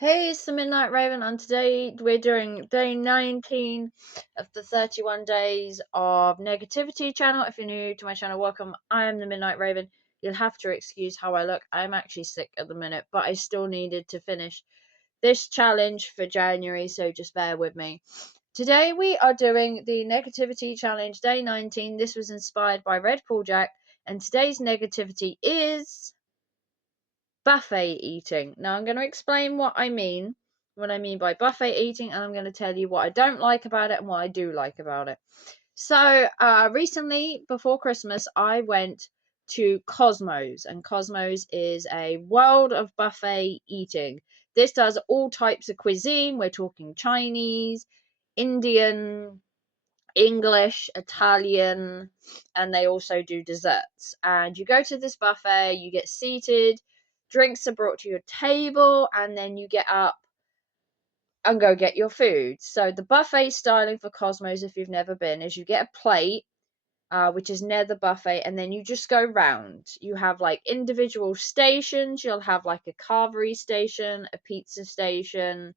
Hey, it's the Midnight Raven, and today we're doing day 19 of the 31 days of negativity channel. If you're new to my channel, welcome. I am the Midnight Raven. You'll have to excuse how I look. I'm actually sick at the minute, but I still needed to finish this challenge for January, so just bear with me. Today we are doing the negativity challenge, day 19. This was inspired by Red Paul Jack, and today's negativity is buffet eating. Now I'm going to explain what I mean by buffet eating, and I'm going to tell you what I don't like about it and what I do like about it. So recently, before Christmas, I went to Cosmos, and Cosmos is a world of buffet eating. This does all types of cuisine. We're talking Chinese, Indian, English, Italian, and they also do desserts. And you go to this buffet, you get seated, drinks are brought to your table, and then you get up and go get your food. So the buffet styling for Cosmos, if you've never been, is you get a plate, which is near the buffet, and then you just go round. You have like individual stations. You'll have like a carvery station, a pizza station,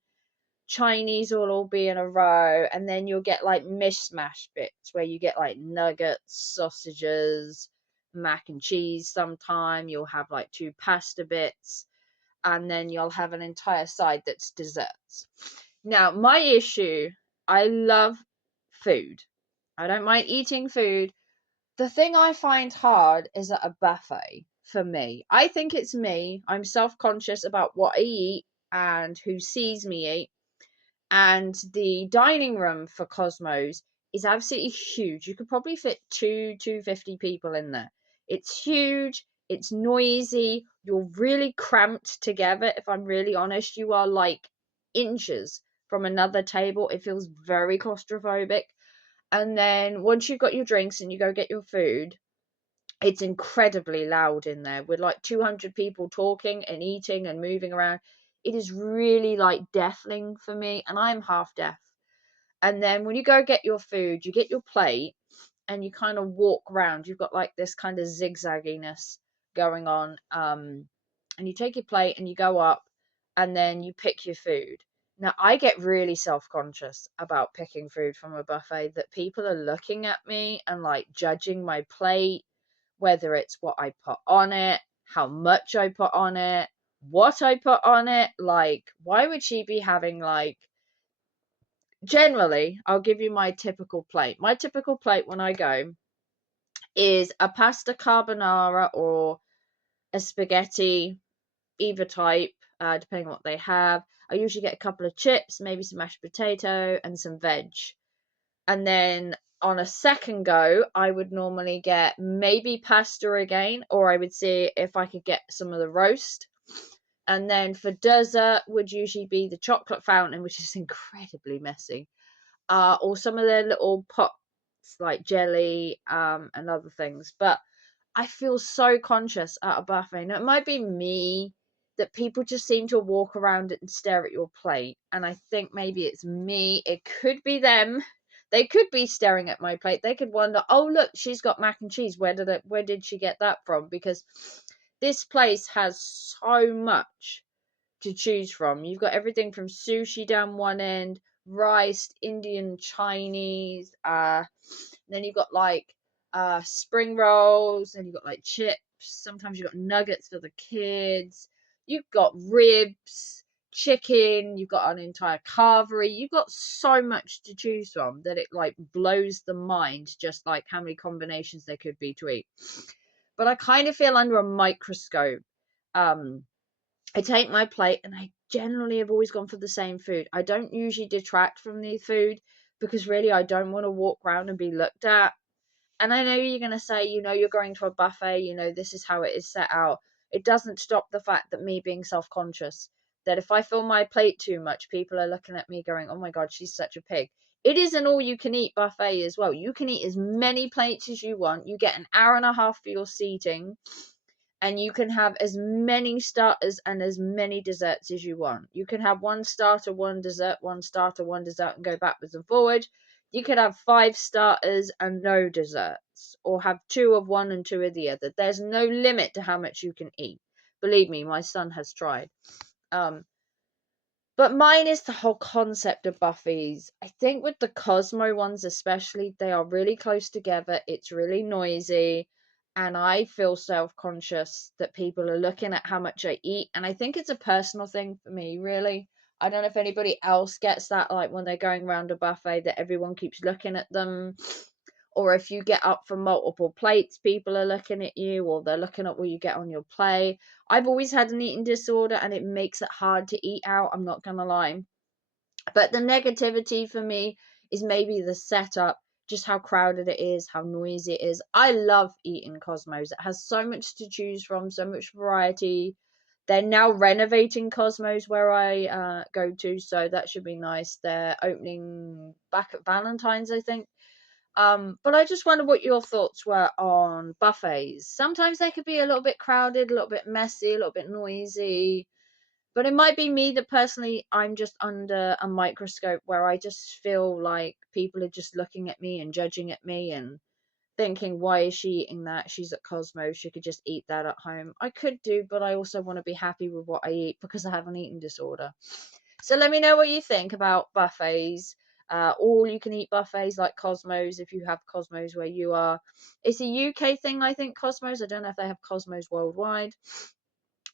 Chinese will all be in a row, and then you'll get like mishmash bits where you get like nuggets, sausages, mac and cheese. Sometime you'll have like two pasta bits, and then you'll have an entire side that's desserts. Now, my issue, I love food. I don't mind eating food. The thing I find hard is at a buffet for me. I think it's me. I'm self conscious about what I eat and who sees me eat, and the dining room for Cosmos is absolutely huge. You could probably fit 250 people in there. It's huge, it's noisy, you're really cramped together. If I'm really honest, you are like inches from another table. It feels very claustrophobic. And then once you've got your drinks and you go get your food, it's incredibly loud in there with like 200 people talking and eating and moving around. It is really like deafening for me, and I'm half deaf. And then when you go get your food, you get your plate and you kind of walk around. You've got like this kind of zigzagginess going on. And you take your plate and you go up and then you pick your food. Now, I get really self conscious about picking food from a buffet, that people are looking at me and like judging my plate, whether it's what I put on it, how much I put on it, what I put on it. Like, why would she be having like, generally, I'll give you my typical plate. My typical plate when I go is a pasta carbonara or a spaghetti, either type, depending on what they have. I usually get a couple of chips, maybe some mashed potato, and some veg. And then on a second go, I would normally get maybe pasta again, or I would see if I could get some of the roast. And then for dessert would usually be the chocolate fountain, which is incredibly messy, or some of their little pots like jelly, and other things. But I feel so conscious at a buffet. Now, it might be me that people just seem to walk around it and stare at your plate. And I think maybe it's me. It could be them. They could be staring at my plate. They could wonder, oh look, she's got mac and cheese. Where did she get that from? Because this place has so much to choose from. You've got everything from sushi down one end, rice, Indian, Chinese, then you've got like spring rolls, and you've got like chips. Sometimes you've got nuggets for the kids. You've got ribs, chicken, you've got an entire carvery. You've got so much to choose from that it like blows the mind, just like how many combinations there could be to eat. But I kind of feel under a microscope. I take my plate and I generally have always gone for the same food. I don't usually detract from the food because really I don't want to walk around and be looked at. And I know you're going to say, you're going to a buffet, this is how it is set out. It doesn't stop the fact that me being self conscious, that if I fill my plate too much, people are looking at me going, oh my God, she's such a pig. It is an all you can eat buffet as well. You can eat as many plates as you want. You get an hour and a half for your seating, and you can have as many starters and as many desserts as you want. You can have one starter, one dessert, one starter, one dessert, and go backwards and forward. You could have 5 starters and no desserts, or have 2 of one and 2 of the other. There's no limit to how much you can eat. Believe me, my son has tried. Um, But mine is the whole concept of buffets. I think with the Cosmo ones especially, they are really close together. It's really noisy, and I feel self-conscious that people are looking at how much I eat, and I think it's a personal thing for me, really. I don't know if anybody else gets that, like when they're going around a buffet, that everyone keeps looking at them, or if you get up for multiple plates, people are looking at you, or they're looking at what you get on your plate. I've always had an eating disorder, and it makes it hard to eat out, I'm not gonna lie. But the negativity for me is maybe the setup, just how crowded it is, how noisy it is. I love eating Cosmos. It has so much to choose from, so much variety. They're now renovating Cosmos where I go to, so that should be nice. They're opening back at Valentine's, I think. But I just wonder what your thoughts were on buffets. Sometimes they could be a little bit crowded, a little bit messy, a little bit noisy. But it might be me that personally I'm just under a microscope where I just feel like people are just looking at me and judging at me and thinking, why is she eating that? She's at Cosmos. She could just eat that at home. I could do, but I also want to be happy with what I eat because I have an eating disorder. So let me know what you think about buffets. All you can eat buffets like Cosmos if you have Cosmos where you are. It's a UK thing, I think, Cosmos. I don't know if they have Cosmos worldwide,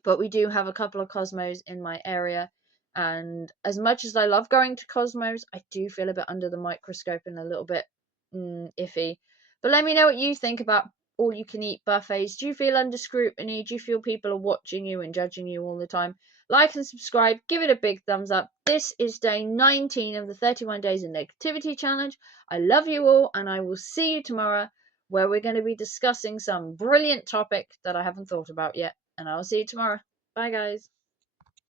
but we do have a couple of Cosmos in my area. And as much as I love going to Cosmos, I do feel a bit under the microscope and a little bit iffy. But let me know what you think about all you can eat buffets. Do you feel under scrutiny? Do you feel people are watching you and judging you all the time? Like and subscribe. Give it a big thumbs up. This is day 19 of the 31 Days of Negativity Challenge. I love you all, and I will see you tomorrow, where we're going to be discussing some brilliant topic that I haven't thought about yet. And I'll see you tomorrow. Bye, guys.